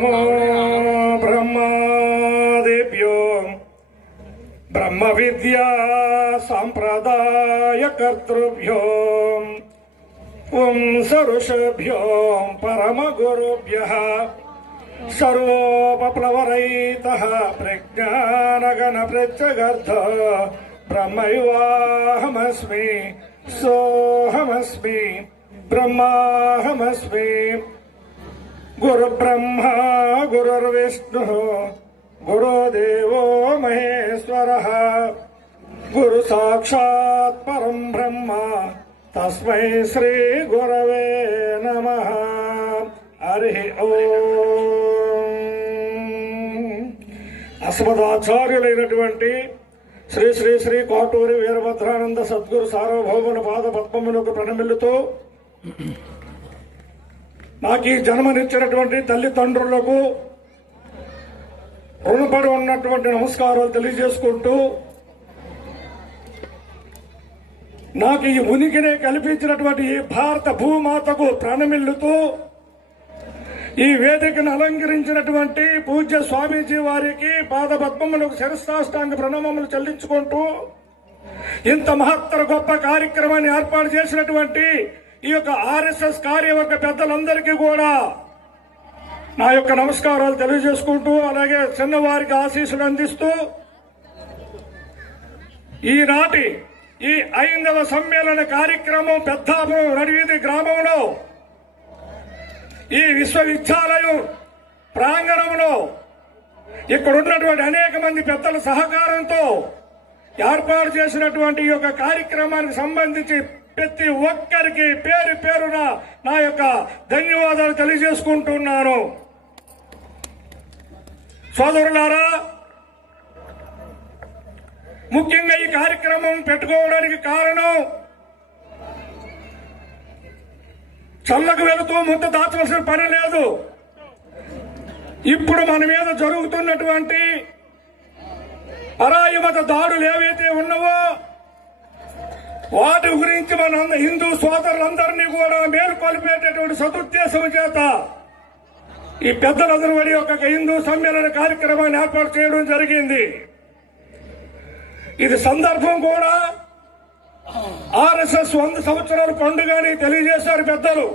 నమో బ్రహ్మాదిభ్యో బ్రహ్మ విద్యా సాంప్రదాయ కర్తృభ్యో సరుషభ్యో పరమ గురుభ్యః సర్వోపప్లవరహితః ప్రజ్ఞానగణ ప్రత్యగర్థ బ్రహ్మైవాహమస్మి సోహమస్మి బ్రహ్మాహమస్మి. గురు బ్రహ్మ గురుర్విష్ణు గురుదేవో మహేశ్వరః గురు సాక్షాత్ పరం బ్రహ్మ తస్మై శ్రీ గురవే నమః. హరి ఓం. అస్మదాచార్యులైనటువంటి శ్రీ శ్రీ శ్రీ కోటూరి వీరభద్రానంద సద్గురు సార్వభౌముల పాద పద్మములకు ప్రణమిల్లుతూ నాకు ఈ జన్మనిచ్చినటువంటి తల్లిదండ్రులకు రుణపడి ఉన్నటువంటి నమస్కారాలు తెలియజేసుకుంటూ, నాకు ఈ ఉనికినే కల్పించినటువంటి ఈ భారత భూమాతకు ప్రణమిల్లుతూ, ఈ వేదికను అలంకరించినటువంటి పూజ్య స్వామీజీ వారికి పాదపద్మములకు శిరస్సాష్టాంగ ప్రణామములు చెల్లించుకుంటూ, ఇంత మహత్తర గొప్ప కార్యక్రమాన్ని ఏర్పాటు చేసినటువంటి ఈ యొక్క ఆర్ఎస్ఎస్ కార్యవర్గ పెద్దలందరికీ కూడా నా యొక్క నమస్కారాలు తెలియజేసుకుంటూ, అలాగే చిన్నవారికి ఆశీస్సులు అందిస్తూ, ఈనాటి ఈ 5వ సమ్మేళన కార్యక్రమం పెద్దాపురం నడివీధి గ్రామంలో ఈ విశ్వవిద్యాలయం ప్రాంగణంలో ఇక్కడ ఉన్నటువంటి అనేక మంది పెద్దల సహకారంతో ఏర్పాటు చేసినటువంటి ఈ యొక్క కార్యక్రమానికి సంబంధించి ప్రతి ఒక్కరికి పేరు పేరున నా యొక్క ధన్యవాదాలు తెలియజేసుకుంటున్నాను. సోదరులారా, ముఖ్యంగా ఈ కార్యక్రమం పెట్టుకోవడానికి కారణం, చల్లకు వెళుతూ ముద్ద దాచవలసిన పని లేదు. ఇప్పుడు మన మీద జరుగుతున్నటువంటి పరాయి మత దాడులు ఏవైతే ఉన్నావో వాటి గురించి మన హిందూ సోదరులందరినీ కూడా మేలుకొల్పేటటువంటి సదుద్దేశం చేత ఈ పెద్దలందరూ వడి ఒక హిందూ సమ్మేళన కార్యక్రమాన్ని ఏర్పాటు చేయడం జరిగింది. ఇది సందర్భం కూడా ఆర్ఎస్ఎస్ 100 సంవత్సరాల పండుగని తెలియజేశారు పెద్దలు.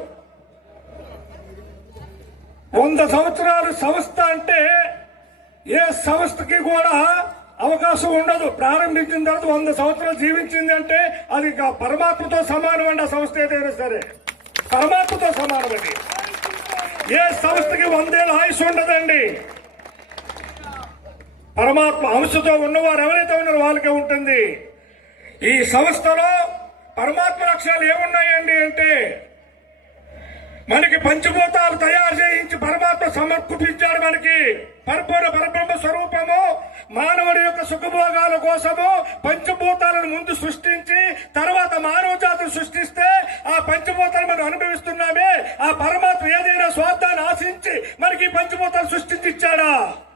100 సంవత్సరాల సంస్థ అంటే ఏ సంస్థకి కూడా అవకాశం ఉండదు. ప్రారంభించిన తర్వాత 100 సంవత్సరాలు జీవించింది అంటే అది పరమాత్మతో సమానం అండి. ఆ సంస్థ ఏదైనా సరే పరమాత్మతో సమానం అండి. ఏ సంస్థకి 100 ఏళ్ళ ఆయుష్ ఉండదండి. పరమాత్మ అంశతో ఉన్నవారు ఎవరైతే ఉన్నారో వాళ్ళకే ఉంటుంది. ఈ సంస్థలో పరమాత్మ లక్ష్యాలు ఏమున్నాయండి అంటే, మనకి పంచభూతాలు తయారు చేయించి పరమాత్మ సమర్పించాడు. మనకి పరిపూర్ణ పరబ్రహ్మ స్వరూపము మానవుడి యొక్క సుఖభోగాల కోసము పంచభూతాలను ముందు సృష్టించి తర్వాత మానవ జాతిని సృష్టిస్తే ఆ పంచభూతాలు మనం అనుభవిస్తున్నామే. ఆ పరమాత్మ ఏదైనా స్వార్థాన్ని ఆశించి మనకి పంచభూతాలు సృష్టించి ఇచ్చాడా?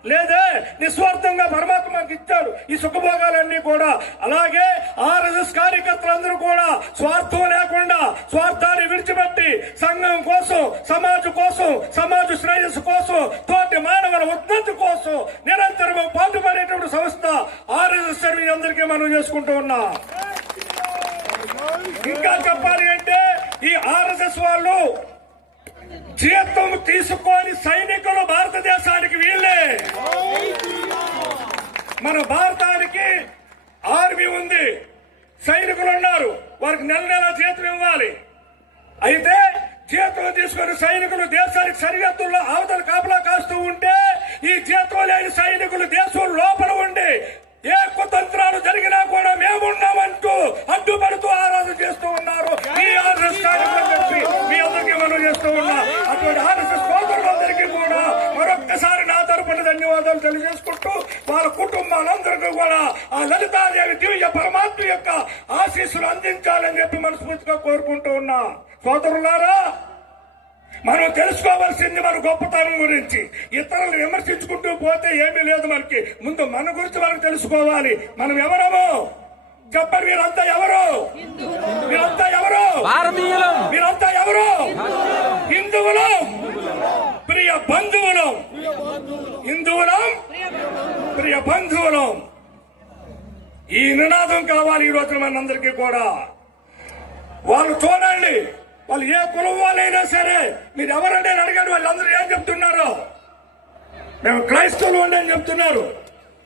లేదే. నిస్వార్థంగా పరమాత్మ మనకి ఇచ్చాడు ఈ సుఖభోగాలన్నీ కూడా. అలాగే ఆర్ఎస్ఎస్ కార్యకర్తలందరూ కూడా స్వార్థం లేకుండా స్వార్థాన్ని విడిచిపెట్టి సంఘం కోసం, సమాజం కోసం, సమాజ శ్రేయస్సు కోసం, తోటి మానవుల ఉన్నతి కోసం నిరంతరం పాటుపడేటువంటి సంస్థ ఆర్ఎస్ఎస్ మీ అందరికీ మనం చేసుకుంటూ ఉన్నాం. ఇంకా చెప్పాలి అంటే ఈ ఆర్ఎస్ఎస్ వాళ్ళు జీతం తీసుకొని సైనికులు భారతదేశానికి వీళ్ళే. మన భారతానికి ఆర్మీ ఉంది, సైనికులు ఉన్నారు, వారికి నెల నెల జీతం ఇవ్వాలి. అయితే జీతం తీసుకుని సైనికులు దేశానికి సరిహద్దుల్లో అవతల కాపలా కాస్తూ ఉంటే ఈ జీతం లేని సైనికులు దేశం లోపల ఉండి ఏ కుతంత్రాలు జరిగినా కూడా మేమున్నామంటూ అడ్డుపడుతూ ఆరాధన చేస్తూ ఉన్నారు. ఈ ఆర్ఎస్ కార్యక్రమం మీ అందరికీ మనం చేస్తూ ఉన్నాం. అటువంటి ఆర్ఎస్ఎస్ సోదరులందరికీ కూడా మరొక్కసారి నా తరపున ధన్యవాదాలు తెలియజేసుకుంటూ, వాళ్ళ కుటుంబాలందరికీ కూడా ఆ లలితాదేవి దివ్య పరమాత్మ యొక్క ఆశీస్సులు అందించాలని చెప్పి మనస్ఫూర్తిగా కోరుకుంటూ ఉన్నా. సోదరులారా, మనం తెలుసుకోవాల్సింది మన గొప్పతనం గురించి. ఇతరులను విమర్శించుకుంటూ పోతే ఏమీ లేదు. మనకి ముందు మన గురించి మనం తెలుసుకోవాలి. మనం ఎవరమో చెప్పండి. మీరంతా ఎవరు? మీరంతా ఎవరు? మీరంతా ఎవరు? హిందువులు, ప్రియ బంధువులు. బంధువులం. ఈ నినాదం కావాలి ఈ రోజున మనందరికీ కూడా. వాళ్ళు చూడండి, వాళ్ళు ఏ కులం వాళ్ళైనా సరే, మీరు ఎవరంటే అడగండి, వాళ్ళందరూ ఏం చెప్తున్నారు? మేము క్రైస్తవులు అండి అని చెప్తున్నారు.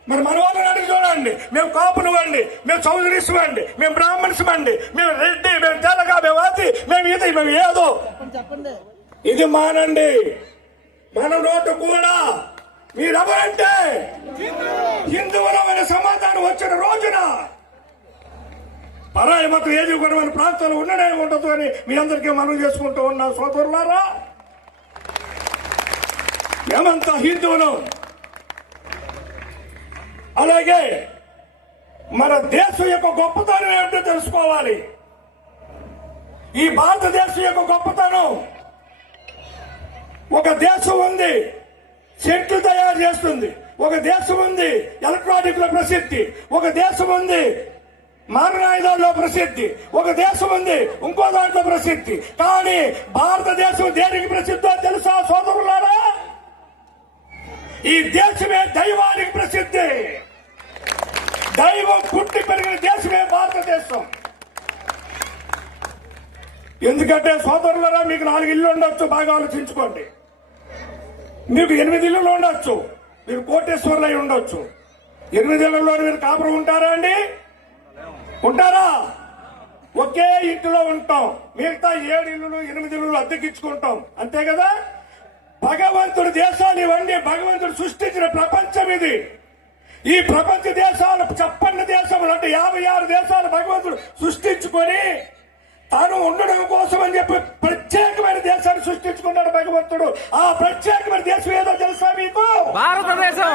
మరి మన వాళ్ళని అడిగి చూడండి, మేము కాపులు అండి, మేము చౌదరీస్ అండి, మేము బ్రాహ్మణ్స్ అండి, మేము రెడ్డి, మేము తెల్లగా, మేము అది, మేము ఇది, మేము ఏదో. ఇది మానండి. మన నోటు కూడా మీరెవరంటే హిందువులమైన సమాధానం వచ్చిన రోజున పరాయి మతం ఏది కూడా మన ప్రాంతంలో ఉండనే ఉండదు అని మీ అందరికీ మనం చేసుకుంటూ ఉన్న సోదరులారా, మేమంతా హిందువులం. అలాగే మన దేశం యొక్క గొప్పతనం ఏమిటో తెలుసుకోవాలి. ఈ భారతదేశం యొక్క గొప్పతనం, ఒక దేశం ఉంది చెట్లు తయారు చేస్తుంది, ఒక దేశం ఉంది ఎలక్ట్రానిక్ లో ప్రసిద్ధి, ఒక దేశం ఉంది మారణాయుధాల్లో ప్రసిద్ధి, ఒక దేశం ఉంది ఇంకో దాంట్లో ప్రసిద్ధి. కానీ భారతదేశం దేనికి ప్రసిద్ధో తెలుసా సోదరులారా? ఈ దేశమే దైవానికి ప్రసిద్ధి. దైవం పుట్టి పెరిగిన దేశమే భారతదేశం. ఎందుకంటే సోదరులారా, మీకు 4 ఇళ్ళు ఉండొచ్చు, బాగా ఆలోచించుకోండి. మీకు 8 ఇళ్ళు ఉండొచ్చు, మీరు కోటేశ్వర్లు అయి ఉండొచ్చు. 8 ఇళ్లలో మీరు కాపురం ఉంటారా అండి? ఉంటారా? ఒకే ఇంటిలో ఉంటాం, మిగతా 7 ఇళ్ళు 8 ఇళ్ళు అద్దెకించుకుంటాం, అంతే కదా? భగవంతుడు దేశాలు ఇవన్నీ భగవంతుడు సృష్టించిన ప్రపంచం ఇది. ఈ ప్రపంచ దేశాలు చెప్పన్న దేశములు అంటే 56 దేశాలు భగవంతుడు సృష్టించుకొని తాను ఉండడం కోసం అని చెప్పి ప్రత్యేకమైన దేశాన్ని సృష్టించుకున్నాడు భగవంతుడు. ఆ ప్రత్యేకమైన దేశం ఏదో తెలుసా మీకు? భారతదేశం.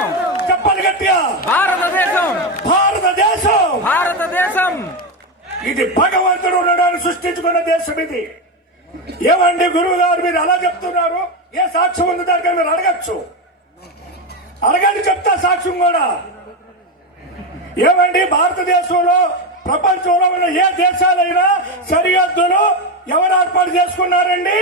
చెప్పాలి గట్టిగా, భారతదేశం. భారతదేశం. భారతదేశం. ఇది భగవంతుడు ఉండడానికి సృష్టించుకున్న దేశం ఇది. ఏమండి గురువు గారు మీరు అలా చెప్తున్నారు, ఏ సాక్ష్యం ఉంది దానికి మీరు అడగచ్చు, అడగండి, చెప్తా సాక్ష్యం కూడా. ఏమండి భారతదేశంలో ప్రపంచంలో ఉన్న ఏ దేశాలైనా సరిహద్దులు ఎవరు ఏర్పాటు చేసుకున్నారండి?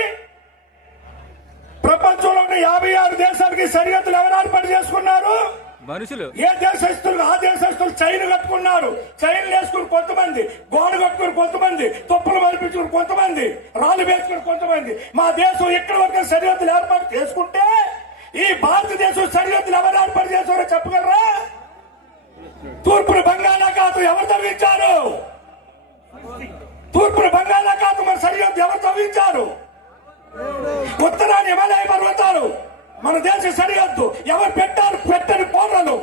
ప్రపంచంలో ఉన్న 56 దేశాలకి సరిహద్దులు ఎవరు ఏర్పాటు చేసుకున్నారు? మనుషులు. ఏ దేశస్తులు ఆ దేశస్తులు చైన్ కట్టుకున్నారు, చైన్లు వేసుకుని కొంతమంది, గోడ కట్టుకుని కొంతమంది, తుప్పలు మరిపించుకుని కొంతమంది, రాళ్ళు వేసుకుని కొంతమంది. మా దేశం ఇక్కడ వరకు సరిహద్దులు ఏర్పాటు చేసుకుంటే ఈ భారతదేశం సరిహద్దులు ఎవరు ఏర్పాటు చేశారో చెప్పగలరా? తూర్పును బంగాళాఖాతం ఎవరు తవ్వించారు? తూర్పును బంగాళాఖాతం మన సరిహద్దు ఎవరు తవ్వించారు? ఉత్తరాన్ని హిమాలయ పర్వతాలు మన దేశ సరిహద్దు ఎవరు పెట్టారు? పెట్టని కోటలు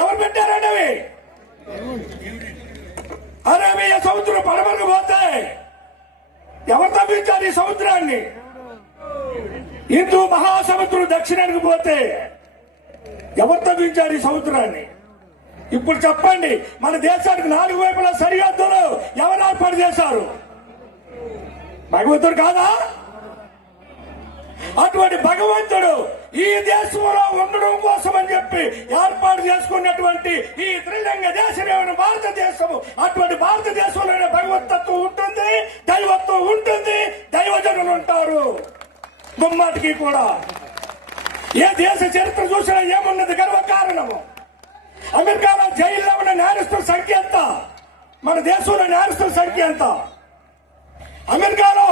ఎవరు పెట్టారండి? అవి అరేబియా సముద్రం పడమరకు పోతే ఎవరు తవ్వించారు ఈ సముద్రాన్ని? హిందూ మహాసముద్రం దక్షిణానికి పోతే ఎవరు తవ్వించారు ఈ సముద్రాన్ని? ఇప్పుడు చెప్పండి, మన దేశానికి 4 వైపులా సరిహద్దులు ఎవరు ఏర్పాటు చేశారు? భగవంతుడు కాదా? అటువంటి భగవంతుడు ఈ దేశంలో ఉండడం కోసం అని చెప్పి ఏర్పాటు చేసుకున్నటువంటి ఈ త్రిలింగ దేశం భారతదేశము. అటువంటి భారతదేశంలోనే భగవతత్వం ఉంటుంది, దైవత్వం ఉంటుంది, దైవజనులు ఉంటారు ముమ్మాటికి కూడా. ఏ దేశ చరిత్ర చూసినా ఏమున్నది గర్వకారణము? అమెరికాలో జైల్లో ఉన్న నేరస్తుల సంఖ్య ఎంత? మన దేశంలో నేరస్తుల సంఖ్య ఎంత? అమెరికాలో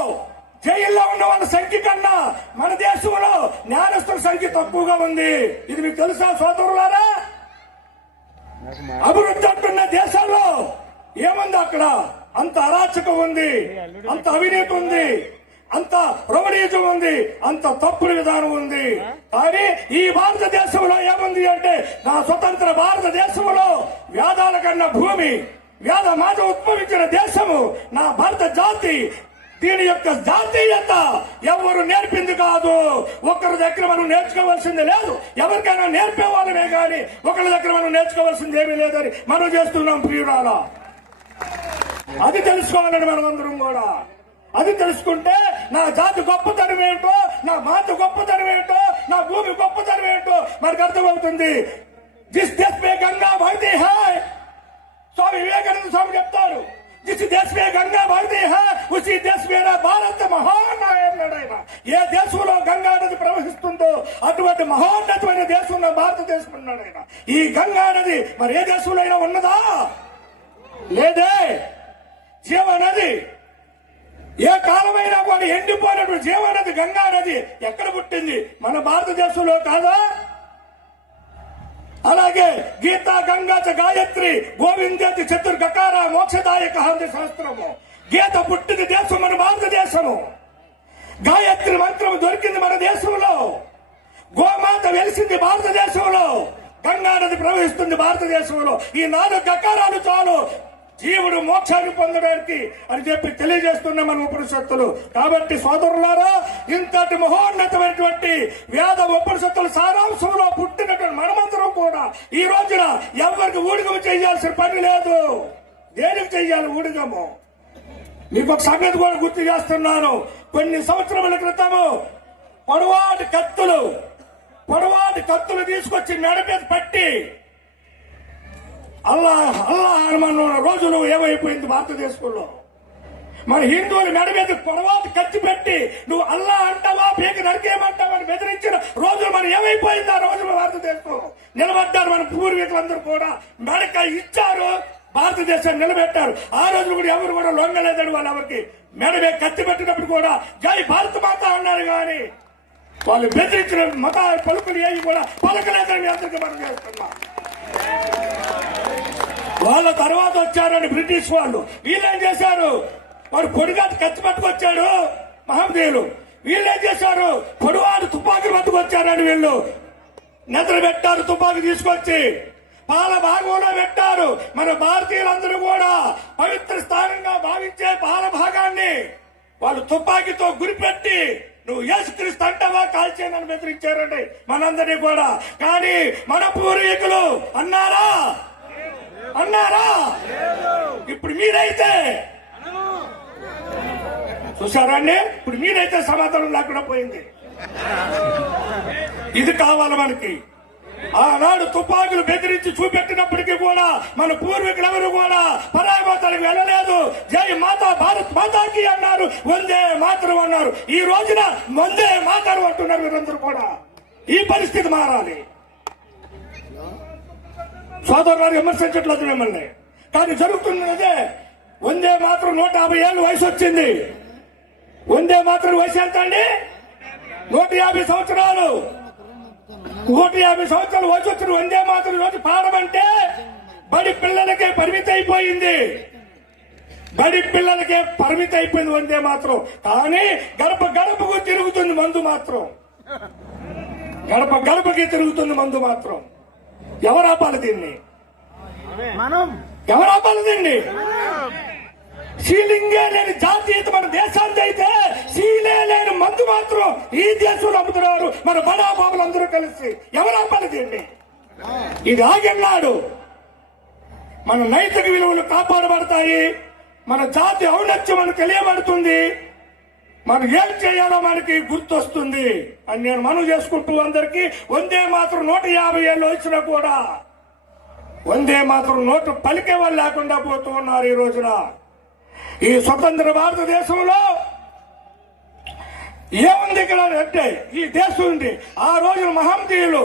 జైల్లో ఉన్న వాళ్ళ సంఖ్య కన్నా మన దేశంలో నేరస్తుల సంఖ్య తక్కువగా ఉంది. ఇది మీకు తెలుసా సోదరులారా? అభివృద్ధి అంటున్న దేశాల్లో ఏముంది? అక్కడ అంత అరాచకం ఉంది, అంత అవినీతి ఉంది, అంత ప్రవణీయం ఉంది, అంత తప్పుడు విధానం ఉంది. కానీ ఈ భారతదేశంలో ఏముంది అంటే, నా స్వతంత్ర భారతదేశంలో వేదాల కన్నా భూమి, వేద మాత ఉద్భవించిన దేశము నా భారత జాతి. దీని యొక్క జాతీయత ఎవరు నేర్పింది కాదు. ఒకరి దగ్గర మనం నేర్చుకోవాల్సింది లేదు, ఎవరికైనా నేర్పే వాళ్ళమే కానీ ఒకరి దగ్గర మనం నేర్చుకోవాల్సింది ఏమీ లేదని మనం చేస్తున్నాం ప్రియురాల. అది తెలుసుకోవాలని మనం అందరం కూడా. అది తెలుసుకుంటే నా జాతి గొప్పతనం ఏంటో, నా మాత గొప్పతనం ఏంటో, నా భూమి గొప్పతనం ఏంటో మనకు అర్థమవుతుంది. జిస్ దేశ్ మే గంగా బహతీ హై, స్వామి వివేకానంద స్వామి చెప్తారు, जिस देश में गंगा बहती है उसी देश मेरा भारत महान है. ఏ దేశంలో గంగా నది ప్రవహిస్తుందో లేదు. అటువంటి మహోన్నతమైన దేశంలో భారతదేశం ఉన్నాడు ఆయన. ఈ గంగా నది మరి ఏ దేశంలో అయినా ఉన్నదా? లేదే. జీవనది ఏ కాలమైనా కూడా ఎండిపోయినటువంటి జీవనది గంగా నది ఎక్కడ పుట్టింది? మన భారతదేశంలో కాదా? అలాగే గీత గంగా చ గాయత్రి గోవిందేతి చతుర్గకార మోక్షదాయక హంది శాస్త్రము. గీత పుట్టింది దేశం మన భారతదేశము. గాయత్రి మంత్రం దొరికింది మన దేశంలో. గోమాత వెలిసింది భారతదేశంలో. గంగా నది ప్రవహిస్తుంది భారతదేశంలో. ఈ 4 గకారాలు చాలు జీవుడు మోక్షాన్ని పొందడానికి అని చెప్పి తెలియజేస్తున్న మన ఉపనిషత్తులు. కాబట్టి సోదరులారా, ఇంతటి మహోన్నతమైనటువంటి వేద ఉపనిషత్తుల సారాంశంలో పుట్టినటువంటి మనమందరం కూడా ఈ రోజున ఎవరికి ఊడిగము చేయాల్సిన పని లేదు. దేనికి చెయ్యాలి ఊడిగము? మీకు ఒక సంగతి కూడా గుర్తు చేస్తున్నాను. కొన్ని సంవత్సరముల క్రితము పొడవాటి కత్తులు తీసుకొచ్చి మెడ మీద పట్టి అల్లా మన రోజులు ఏమైపోయింది భారతదేశంలో. మన హిందువులు మెడ మీద పొడవాటి కత్తి పెట్టి నువ్వు అల్లా అంటావా పీక నరికేయమంటావా అని బెదిరించిన రోజులు మనం ఏమైపోయింది? ఆ రోజులు భారతదేశం నిలబడ్డారు. మన పూర్వీకులందరూ కూడా మెడక ఇచ్చారు, భారతదేశాన్ని నిలబెట్టారు. ఆ రోజులు కూడా ఎవరు కూడా లొంగలేదని వాళ్ళు ఎవరికి మెడ మీద కత్తి పెట్టినప్పుడు కూడా జై భారత మాత అన్నారు. కానీ వాళ్ళు బెదిరించిన మత పలుకులు ఏవి కూడా పలకలేదని అందరికీ మనం చేస్తున్నాం. వాళ్ళ తర్వాత వచ్చారని బ్రిటిష్ వాళ్ళు. వీళ్ళేం చేశారు? వాడు పొడిగాటి కత్తి పట్టుకొచ్చాడు మహమ్మదీయులు. వీళ్ళేం చేశారు? పొడివాడు తుపాకీ పట్టుకొచ్చారని వీళ్ళు నిద్ర పెట్టారు. తుపాకీ తీసుకొచ్చి పాల భాగంలో పెట్టారు. మన భారతీయులందరూ కూడా పవిత్ర స్థానంగా భావించే పాల భాగాన్ని వాళ్ళు తుపాకీతో గురిపెట్టి నువ్వు యేసుక్రీస్తు అంటావా కాల్చేనని బెదిరించారండి మనందరినీ కూడా. కానీ మన పూర్వీకులు అన్నారా? ఇప్పుడు మీరైతే చూసారండి, ఇప్పుడు మీరైతే సమాధానం లేకుండా పోయింది. ఇది కావాలి మనకి. ఆనాడు తుపాకులు బెదిరించి చూపెట్టినప్పటికీ కూడా మన పూర్వీకులు ఎవరు కూడా పరాయమతాలకు వెళ్ళలేదు. జై మాతా భారత్ మాతాకి అన్నారు, వందే మాతరం అన్నారు. ఈ రోజున వందే మాతరం అంటున్నారు వీరందరూ కూడా. ఈ పరిస్థితి మారాలి. సోదరులు విమర్శించట్లేదు మిమ్మల్ని, కానీ జరుగుతున్నదే. వందే మాత్రం 150 ఏళ్ళు వయసు వచ్చింది. వందే మాత్రం వయసు ఎంత అండి? 150 సంవత్సరాలు. 150 సంవత్సరాలు వయసు వచ్చిన వందే మాత్రం రోజు పాడమంటే బడి పిల్లలకే పరిమితి అయిపోయింది. వందే మాత్రం. కానీ గడపకు తిరుగుతుంది మందు మాత్రం. గడపకి తిరుగుతుంది మందు మాత్రం. ఎవరు ఆపాలి దీన్ని? ఎవరు ఆపాలి దీన్ని? సీలింగే లేని జాతీయత మన దేశానికి అయితే సీలే లేని మందు మాత్రం ఈ దేశంలో అమ్ముతున్నారు మన బడా బాబులందరూ కలిసి. ఎవరు ఆపాలి దీన్ని? ఇది ఆగిన్నాడు. మన నైతిక విలువలు కాపాడబడతాయి. మన జాతి ఔన్నత్యం మనకు తెలియబడుతుంది. మనం ఏం చేయాలో మనకి గుర్తొస్తుంది అని నేను మనవి చేసుకుంటూ అందరికీ వందే మాత్రం 150 ఏళ్ళు వచ్చినా కూడా వందే మాత్రం నోటు పలికే వాళ్ళు లేకుండా పోతూ ఉన్నారు. ఈ రోజున ఈ స్వతంత్ర భారతదేశంలో ఏముంది ఇక్కడ అంటే ఈ దేశం ఉంది. ఆ రోజున మహమ్మదీయులు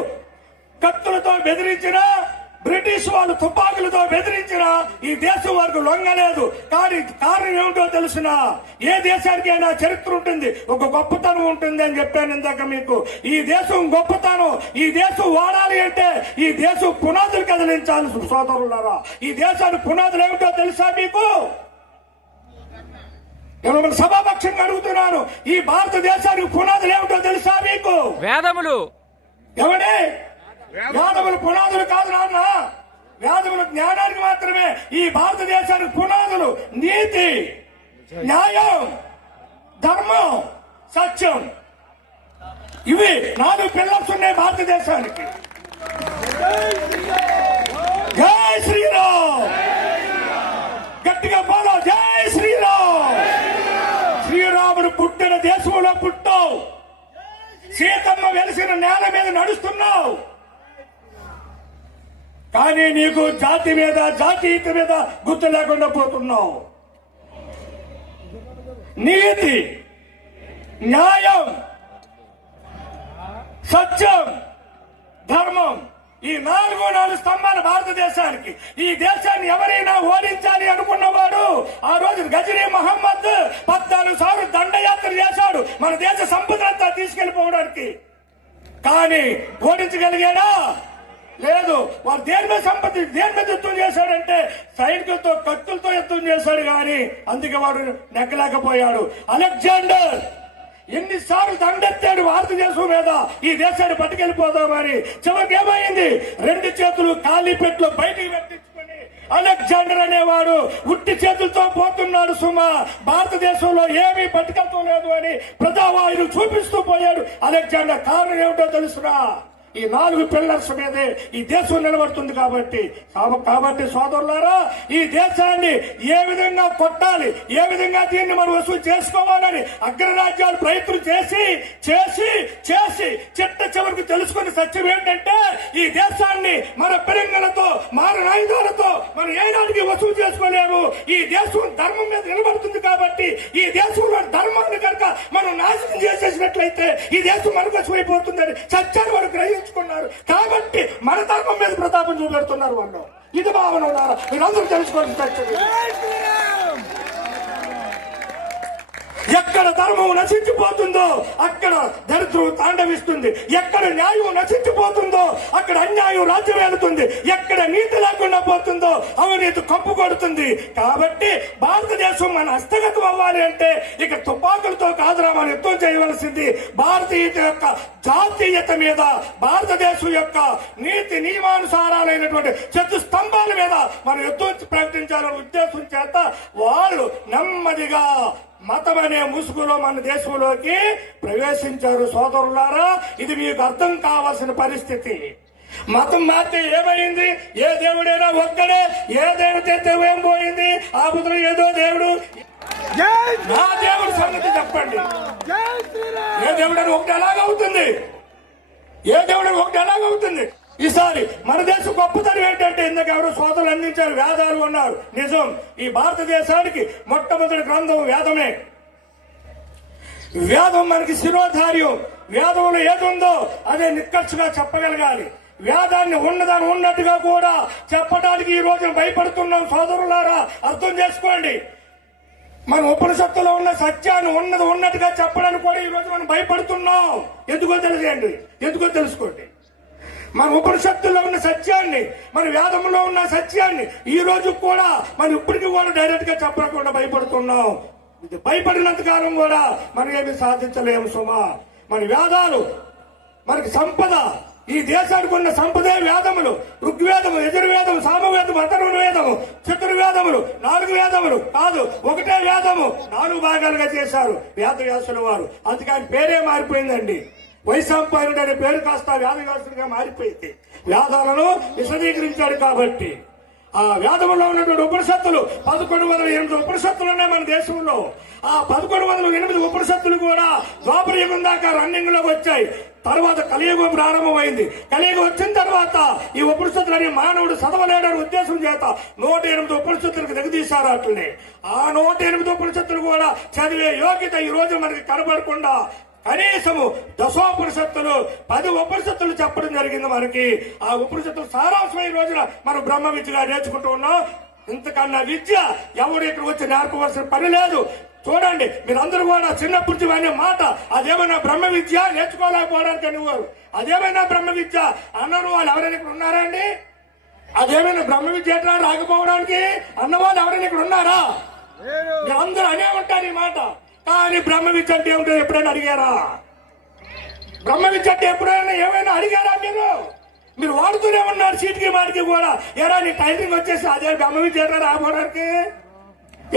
కత్తులతో బెదిరించిన, బ్రిటిష్ వాళ్ళు తుపాకులతో బెదిరించిన ఈ దేశం వరకు లొంగలేదు. కానీ కారణం ఏమిటో తెలిసిన? ఏ దేశానికైనా చరిత్ర ఉంటుంది, ఒక గొప్పతనం ఉంటుంది అని చెప్పాను ఇందాక మీకు. ఈ దేశం గొప్పతనం, ఈ దేశం వాడాలి అంటే ఈ దేశం పునాదులు కదిలించాలి సోదరులారా. ఈ దేశానికి పునాదులు ఏమిటో తెలుసా మీకు? నేను సభాపక్షంగా అడుగుతున్నాను, ఈ భారతదేశానికి పునాదులు ఏమిటో తెలుసా మీకు? వేదములు. ఎవడే వేదములు పునాదులు కాదు నాన్న. వేదములు జ్ఞానానికి మాత్రమే. ఈ భారతదేశానికి పునాదులు నీతి, న్యాయం, ధర్మం, సత్యం. ఇవి 4 పిల్లర్స్ ఉన్నాయి భారతదేశానికి. జై శ్రీరామ్. గట్టిగా పోలో జై శ్రీరామ్. శ్రీరాముడు పుట్టిన దేశంలో పుట్టావు. సీతమ్మ వెలిసిన నేల మీద నడుస్తున్నావు. కానీ నీకు జాతి మీద, జాతీయత మీద గుర్తు లేకుండా పోతున్నావు. నీతి, న్యాయం, సత్యం, ధర్మం, ఈ నాలుగు స్తంభాలు భారతదేశానికి. ఈ దేశాన్ని ఎవరైనా ఓడించాలి అనుకున్నవాడు ఆ రోజు గజనీ మహమ్మద్ 14 సార్లు దండయాత్ర చేశాడు మన దేశ సంపదంతా తీసుకెళ్లిపోవడానికి. కానీ ఓడించగలిగాడా? లేదు. వాడు దేని మీద యుద్ధం చేశాడంటే సైనికులతో, కత్తులతో యుద్ధం చేశాడు. కానీ అందుకే వాడు నెగ్గలేకపోయాడు. అలెగ్జాండర్ ఎన్నిసార్లు దండెత్తాడు భారతదేశం మీద, ఈ దేశాన్ని పట్టుకెళ్లిపోదామని. చివరికి ఏమైంది? 2 చేతులు ఖాళీ పెట్టులో బయటికి పెట్టించుకొని అలెగ్జాండర్ అనేవాడు ఉట్టి చేతులతో పోతున్నాడు సుమా. భారతదేశంలో ఏమీ పట్టుకెళ్తాం లేదు అని ప్రజావాయువు చూపిస్తూ పోయాడు అలెగ్జాండర్. కారణం ఏమిటో తెలుసురా? ఈ 4 పిల్లర్స్ మీదే ఈ దేశం నిలబడుతుంది. కాబట్టి సోదరులారా, ఈ దేశాన్ని ఏ విధంగా కొట్టాలి, ఏ విధంగా దీన్ని మనం వసూలు చేసుకోవాలని అగ్రరాజ్యాలు ప్రయత్నం చేసి చిట్ట చివరికి తెలుసుకుని సత్యం ఏంటంటే ఈ దేశాన్ని మన పెరింగలతో, మారణాయుధాలతో మనం ఏనాటికి వసూలు చేసుకోలేము. ఈ దేశం ధర్మం మీద నిలబడుతుంది. కాబట్టి ఈ దేశంలో ధర్మాన్ని కనుక మనం నాశనం చేసేసినట్లయితే ఈ దేశం మనకొచ్చిపోతుందని సత్యాన్ని వారు గ్రహించుకున్నారు. కాబట్టి మన ధర్మం మీద ప్రతాపం చూపెడుతున్నారు వాళ్ళు. ఇది భావన ఉన్నారా? మీరందరూ తెలుసుకోండి. ఎక్కడ ధర్మం నశించిపోతుందో అక్కడ దరిద్రం తాండవిస్తుంది. ఎక్కడ న్యాయం నశించిపోతుందో అక్కడ అన్యాయం రాజ్యం వెళుతుంది. ఎక్కడ నీతి లేకుండా పోతుందో అవినీతి కంపు కొడుతుంది. కాబట్టి భారతదేశం మన హస్తగతం అవ్వాలి అంటే ఇక తుపాకులతో కాదురా మనం యుద్ధం చేయవలసింది. భారతీయత యొక్క జాతీయత మీద, భారతదేశం యొక్క నీతి నియమానుసారాలైనటువంటి చతుస్తంభాల మీద మనం యుద్ధం ప్రకటించాలనే ఉద్దేశం చేత వాళ్ళు నెమ్మదిగా మతం అనే ముసుగులో మన దేశంలోకి ప్రవేశించారు. సోదరులారా, ఇది మీకు అర్థం కావాల్సిన పరిస్థితి. మతం మాత్రం ఏమైంది? ఏ దేవుడైనా ఒక్కడే. ఏ దేవుడు చేస్తే ఏం పోయింది? ఆ బుద్ధుడు ఏదో దేవుడు. నా దేవుడు సంగతి చెప్పండి. ఏ దేవుడని ఒకటి ఎలాగవుతుంది? ఏ దేవుడు ఒకటి ఎలాగవుతుంది? ఈసారి మన దేశం గొప్పతనం ఏంటంటే ఇందాక ఎవరో సోదరులు అందించారు, వేదాలు ఉన్నారు. నిజం. ఈ భారతదేశానికి మొట్టమొదటి గ్రంథం వేదమే. వేదం మనకి శిరోధార్యం. వేదంలో ఏదుందో అదే నిక్కర్చుగా చెప్పగలగాలి. వేదాన్ని ఉన్నదాన్ని ఉన్నట్టుగా కూడా చెప్పడానికి ఈ రోజున భయపడుతున్నాం. సోదరులారా, అర్థం చేసుకోండి. మన ఉపనిషత్తులో ఉన్న సత్యాన్ని ఉన్నది ఉన్నట్టుగా చెప్పడానికి కూడా ఈ రోజు మనం భయపడుతున్నాం. ఎందుకో తెలియజేయండి, ఎందుకో తెలుసుకోండి. మన ఉపనిషత్తుల్లో ఉన్న సత్యాన్ని, మన వేదంలో ఉన్న సత్యాన్ని ఈ రోజు కూడా మనం ఇప్పటికీ కూడా డైరెక్ట్ గా చెప్పకుండా భయపడుతున్నాం. ఇది భయపడినంత కాలం కూడా మనం ఏమి సాధించలేము సుమా. మన వేదాలు మనకి సంపద. ఈ దేశానికి ఉన్న సంపదే వేదములు. ఋగ్వేదము, యజుర్వేదము, సామవేదము, అథర్వవేదము, చతుర్వేదములు, 4 వేదములు కాదు, ఒకటే వేదము 4 భాగాలుగా చేశారు వేదవ్యాసుల వారు. అందుకని పేరే మారిపోయిందండి. వైశంపాయనుడు అనే పేరు కాస్త వేదవ్యాసుడిగా మారిపోయింది. వేదాలను విశదీకరించాడు. కాబట్టి ఆ వేదంలో ఉన్నటువంటి ఉపనిషత్తులు 1108 ఉపనిషత్తులు ఉన్నాయి మన దేశంలో. ఆ 1108 ఉపనిషత్తులు కూడా ద్వాపర యుగం దాకా రన్నింగ్ లోకి వచ్చాయి. తర్వాత కలియుగం ప్రారంభమైంది. కలియుగం వచ్చిన తర్వాత ఈ ఉపనిషత్తులని మానవుడు చదవలేడని ఉద్దేశం చేత 108 ఉపనిషత్తులకు దిగదీశారు. అట్లనే ఆ 108 ఉపనిషత్తులు కూడా చదివే యోగ్యత ఈ రోజు మనకి కనబడకుండా కనీసము 10 ఉపనిషత్తులు 10 ఉపనిషత్తులు చెప్పడం జరిగింది మనకి. ఆ ఉపనిషత్తులు సారాంశం ఈ రోజున మనం బ్రహ్మ విద్యగా నేర్చుకుంటూ ఉన్నాం. ఇంతకన్నా విద్య ఎవరు ఇక్కడ వచ్చి నేర్పవలసిన పని లేదు. చూడండి, మీరందరూ కూడా చిన్నప్పటి అనే మాట అదేమైనా బ్రహ్మ విద్య నేర్చుకోలేకపోవడానికి అనేవారు. అదేమైనా బ్రహ్మ విద్య అన్నారు వాళ్ళు ఎవరైనా ఇక్కడ ఉన్నారా అండి? అదేమైనా బ్రహ్మ విద్య ఎట్లా రాకపోవడానికి అన్నవాళ్ళు ఎవరైనా ఇక్కడ ఉన్నారా? మీరందరూ అనే ఉంటారు ఈ మాట. కానీ బ్రహ్మ విద్య అంటే ఏమిటో ఎప్పుడైనా అడిగారా? బ్రహ్మ విద్య అంటే ఎప్పుడైనా ఏమైనా అడిగారా? మీరు వాడుతూనే ఉన్నారు సీటుకి మాటికి కూడా. ఎరా నీ టైమింగ్ వచ్చేసి అదే బ్రహ్మ విద్య రాకపోవడానికి,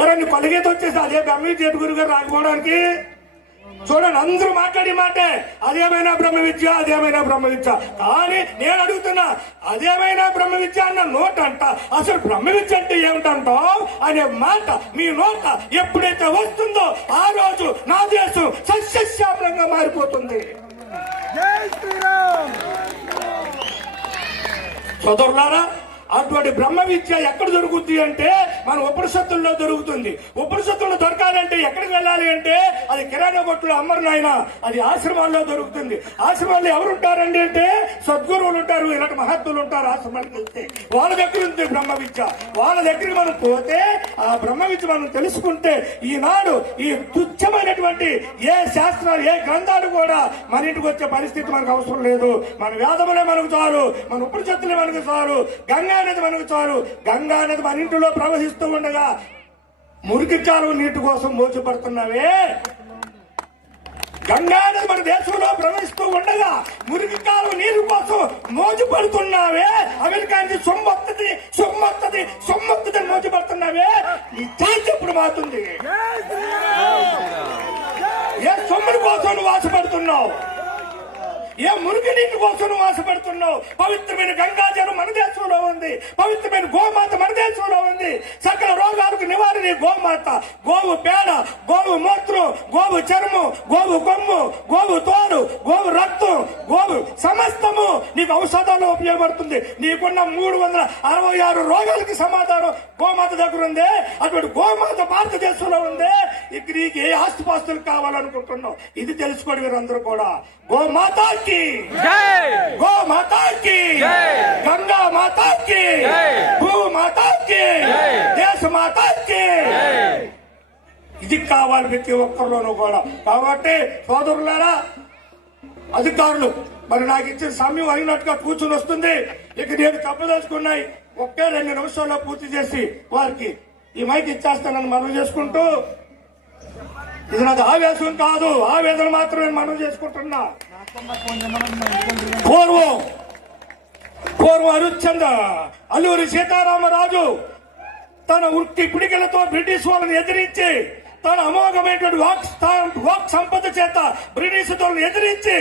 ఎరా నీ కొలగీత వచ్చేసి అదే బ్రహ్మ విద్య గురుగారు రాకపోవడానికి. చూడండి, అందరూ మాట్లాడి మాటే అదేమైనా బ్రహ్మ విద్య, అదేమైనా బ్రహ్మ విద్య. కానీ నేను అడుగుతున్నా, అదేమైనా బ్రహ్మ విద్య అన్న నోట్ అంట అసలు బ్రహ్మ విద్య అంటే ఏమిటంటావు అనే మాట మీ నోట ఎప్పుడైతే వస్తుందో ఆ రోజు నా దేశం సస్యశ్యామలంగా మారిపోతుంది. సోదరులారా, అటువంటి బ్రహ్మ విద్య ఎక్కడ దొరుకుతుంది అంటే మన ఉపనిషత్తుల్లో దొరుకుతుంది. ఉపనిషత్తుల్లో దొరకాలంటే ఎక్కడికి వెళ్ళాలి అంటే అది కిరాణా కొట్టులో అమ్మరు నాయన, అది ఆశ్రమాల్లో దొరుకుతుంది. ఆశ్రమాల్లో ఎవరు ఉంటారండి అంటే సద్గురువులు ఉంటారు, ఇలాంటి మహత్తులు ఉంటారు. ఆశ్రమానికి వెళ్తే వాళ్ళ దగ్గర ఉంది బ్రహ్మ విద్య. వాళ్ళ దగ్గరికి మనం పోతే ఆ బ్రహ్మ విద్య మనం తెలుసుకుంటే ఈనాడు ఈ తుచ్చమైనటువంటి ఏ శాస్త్రాలు ఏ గ్రంథాలు కూడా మన ఇంటికి వచ్చే పరిస్థితి మనకు అవసరం లేదు. మన వేదములే మనకు చాలు, మన ఉపనిషత్తులే మనకు చాలు, గంగా నది మనకు చాలు. గంగా నది మన ఇంటిలో ప్రవహిస్తూ ఉండగా మురికి చాలు నీటి కోసం మోసపడుతున్నావే. గంగా నది మన దేశంలో ప్రవహిస్తూ ఉండగా మురికి కాలం నీరు కోసం మోజుపడుతున్నావే. అమెరికా నుంచి సొమ్మొత్తది మోజుపడుతున్నావే. ఈ ఛాన్స్ ఎప్పుడు మారుతుంది? ఏ సొమ్ముల కోసం నువ్వు ఆశపడుతున్నావు? ఏ మురికి నీటి కోసం నువ్వు ఆశపడుతున్నావు? పవిత్రమైన గంగా జలం మన దేశంలో ఉంది, పవిత్రమైన గోమాత మన దేశంలో ఉంది. సకల రోగాలకు నివారణ గోమాత. గోవు పేడ, గోవు మూత్రం, గోవు చర్మం, గోవు కొమ్ము, గోవు తోలు, గోవు రక్తం, గోవు సమస్తము నీకు ఔషధాలు ఉపయోగపడుతుంది. నీకున్న 366 రోగాలకి సమాధానం గోమాత దగ్గర ఉంది. అటువంటి గోమాత భారతదేశంలో ఉంది. ఇక్కడ నీకు ఏ ఆస్తిపాస్తులు కావాలనుకుంటున్నావు ఇది తెలుసుకోండి మీరందరూ కూడా. గోమాతాకి జై, గోమాతాకి జై, గంగా మాతాకి జై, భూ మాతాకి జై, దేశ మాతాకి ఇది కావాలి ప్రతి ఒక్కరిలోనూ కూడా. కాబట్టి సోదరులారా, అధికారులు మరి నాకు ఇచ్చిన సమయం అయినట్టుగా కూర్చుని వస్తుంది. ఇక నేను తప్పదలుచుకున్నాయి 1-2 నిమిషాల్లో పూర్తి చేసి వారికి ఈ మైక్ ఇచ్చేస్తానని మనం చేసుకుంటూ, ఇది నాకు ఆవేశం కాదు, ఆవేదన మాత్రమే మనం చేసుకుంటున్నా. పూర్వం అరుచంద అల్లూరి సీతారామరాజు తన ఉక్తి పిడికిలతో బ్రిటిష్ వాళ్ళని ఎదిరించి, తన అమోఘమైనటువంటి వాక్ సంపద చేత బ్రిటిష్ వాళ్ళని ఎదిరించి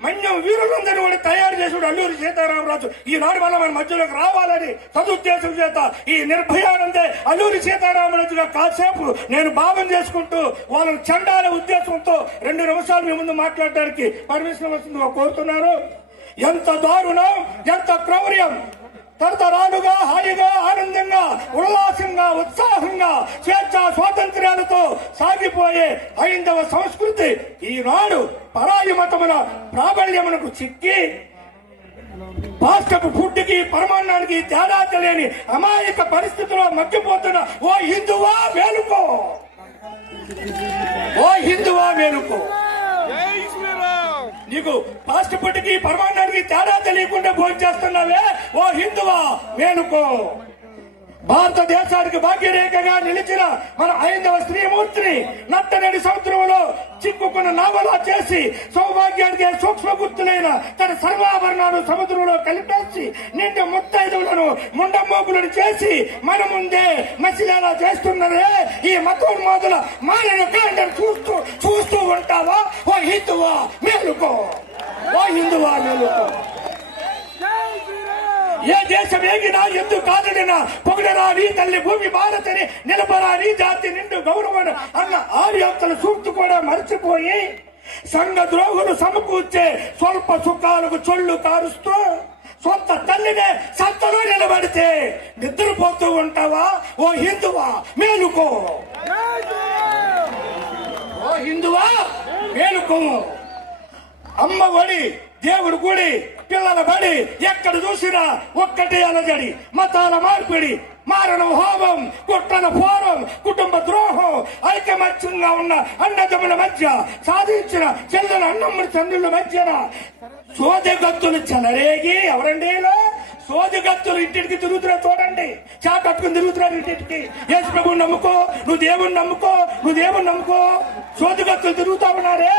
మన్యం వీరులందరినీ కూడా తయారు చేసాడు అల్లూరి సీతారామరాజు. ఈనాడు వల్ల మన మధ్యలోకి రావాలని సదుద్దేశం చేత ఈ నిర్భయానందే అల్లూరి సీతారామరాజుగా కాసేపు నేను భావన చేసుకుంటూ వాళ్ళని చండాలే ఉద్దేశంతో 2 నిమిషాలు మీ ముందు మాట్లాడడానికి పర్మిషన్ వస్తుందిగా కోరుతున్నారు. ఎంత దారుణం, ఎంత క్రౌర్యం! తరతరాలుగా హాయిగా ఆనందంగా ఉల్లాసంగా ఉత్సాహంగా స్వేచ్ఛ స్వాతంత్ర్యాలతో సాగిపోయే హైందవ సంస్కృతి ఈనాడు పరాయి మతముల ప్రాబల్యమునకు చిక్కి పాస్టపు ఫుడ్కి పరమాన్నానికి తేడా తెలియని అమాయక పరిస్థితిలో మగ్గిపోతున్న ఓ హిందువా మేలుకో, ఓ హిందువా మేలుకో. నీకు పాస్ట్ పుట్టికి పరమాన్నానికి తేడా తెలియకుండా భోజనం చేస్తున్నావే ఓ హిందువా మేలుకో. భారతదేశానికి భాగ్యరేఖగా నిలిచిన మన ఐదవ స్త్రీమూర్తిని నట్టనడి సముద్రంలో చిక్కుకున్న నావలా చేసి సౌభాగ్యానికి సూక్ష్మ గుర్తులైన తన సర్వాభరణాలు సముద్రంలో కలిపేసి నిండు ముత్తైదువులను ముండమోపులను చేసి మన ముందే మసిలేలా చేస్తున్నదే ఈ మతోన్మాదుల మానవ కాండను చూస్తూ ఉంటావా ఓ హిందువా మేలుకో, ఓ హిందువా మేలుకో. ఏ దేశం ఏగినా ఎందుకు కాదడినా పొగడరా నీ తల్లి భూమి భారతని నిలబరా నీ జాతి నిండు గౌరవం అన్న ఆర్యోక్తల సూక్తి కూడా మర్చిపోయి సంఘ ద్రోహులు సమకూర్చే స్వల్ప సుఖాలకు చొల్లు కారుస్తూ సొంత తల్లినే సంతలో నిలబడితే నిద్రపోతూ ఉంటావా ఓ హిందువా మేలుకో, ఓ హిందువా మేలుకో. అమ్మ ఒడి, దేవుడు గుడి, పిల్లల బడి ఎక్కడ చూసినా ఒక్కటే అలజడి, మతాల మార్పిడి, మారణం హోమం, కుట్రల ఫోరం, కుటుంబ ద్రోహం, ఐకమత్యంగా ఉన్న అన్నదమ్ముల మధ్య సాధించిన చెల్లెల అన్నమ్ముల చంద్రుల మధ్యన సోదగత్తులు చెలరేగి ఎవరండి సోదగత్తులు ఇంటికి తిరుగుతున్నారు చూడండి, చాకట్టుకుని తిరుగుతున్నారు ఇంటికి. యేసు ప్రభువుని నమ్ముకో, నువ్వు దేవుని నమ్ముకో, నువ్వు దేవుని నమ్ముకో. సోదగత్తులు తిరుగుతా ఉన్నారే,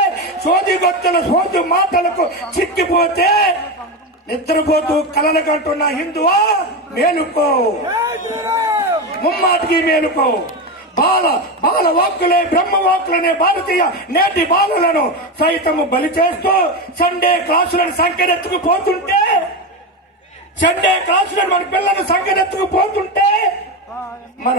సోదగత్తుల సోదు మాటలకు చిక్కిపోతే నిద్రపోతూ కలలు కంటున్న హిందువా మేలుకో, ముమ్మాటికి మేలుకో. బాల వాక్కులే బ్రహ్మ వాక్కులనే భారతీయ నేటి బాలలను సైతము బలి చేస్తూ సండే క్లాసులను సంఖ్యెత్తుకుపోతుంటే, సండే క్లాసులను మన పిల్లలు సంఖ్యెత్తుకుపోతుంటే మన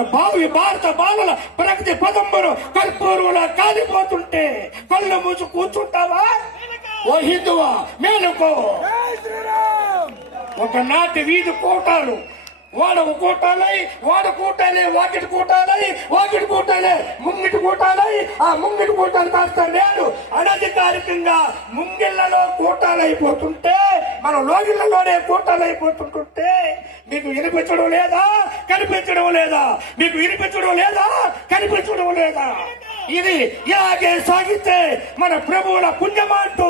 భారత బాలల ప్రగతి పదంబును కర్పూరంలో కాలిపోతుంటే కళ్ళు మూసి కూర్చుంటావా ఓ హిందువా మేలుకో. ఒకనాటి వీధి కోటాలు వాడకు కూటాలై వాడు కూటాలే వాకిటి కూటాలై వాకిటి కూటాలే ముంగిటి కూటాలై ఆ ముంగిటి కూటాలు కాస్త నేను అనధికారికంగా ముంగిళ్లలో కూటాలైపోతుంటే మన లోగిళ్లలోనే కూటాలైపోతుంటుంటే మీకు వినిపించడం లేదా కనిపించడం లేదా మీకు వినిపించడం లేదా కనిపించడం లేదా ఇది ఇలాగే సాగితే మన ప్రభువుల పుణ్యమంటూ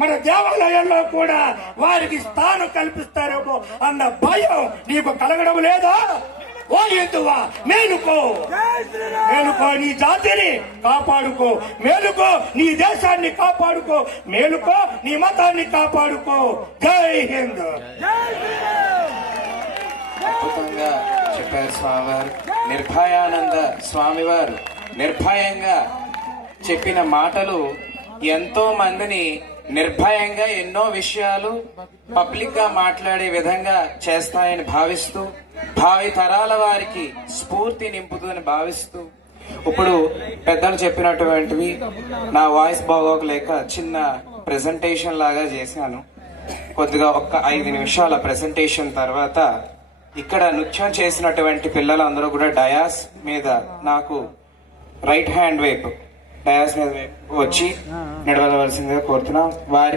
మన దేవాలయాల్లో కూడా వారికి స్థానం కల్పిస్తారేమో అన్న భయం నీకు కలగడం లేదా? ఓ హిందువా మేలుకో నీ జాతిని కాపాడుకో, మేలుకో నీ దేశాన్ని కాపాడుకో, మేలుకో నీ మతాన్ని కాపాడుకో. జై హింద్. అద్భుతంగా చెప్పారు స్వామివారు. నిర్భయానంద స్వామివారు నిర్భయంగా చెప్పిన మాటలు ఎంతో మందిని నిర్భయంగా ఎన్నో విషయాలు పబ్లిక్ గా మాట్లాడే విధంగా చేస్తాయని భావిస్తూ, భావి తరాల వారికి స్ఫూర్తి నింపుతుందని భావిస్తూ, ఇప్పుడు పెద్దలు చెప్పినటువంటివి నా వాయిస్ బాగోకలేక చిన్న ప్రెజెంటేషన్ లాగా చేశాను. కొద్దిగా ఒక్క 5 నిమిషాల ప్రెజెంటేషన్ తర్వాత ఇక్కడ నృత్యం చేసినటువంటి పిల్లలందరూ కూడా డయాస్ మీద నాకు రైట్ హ్యాండ్ వైపు డయాస్ మీద వచ్చి నడవలవలసిందిగా కోరుతున్నాం. వారికి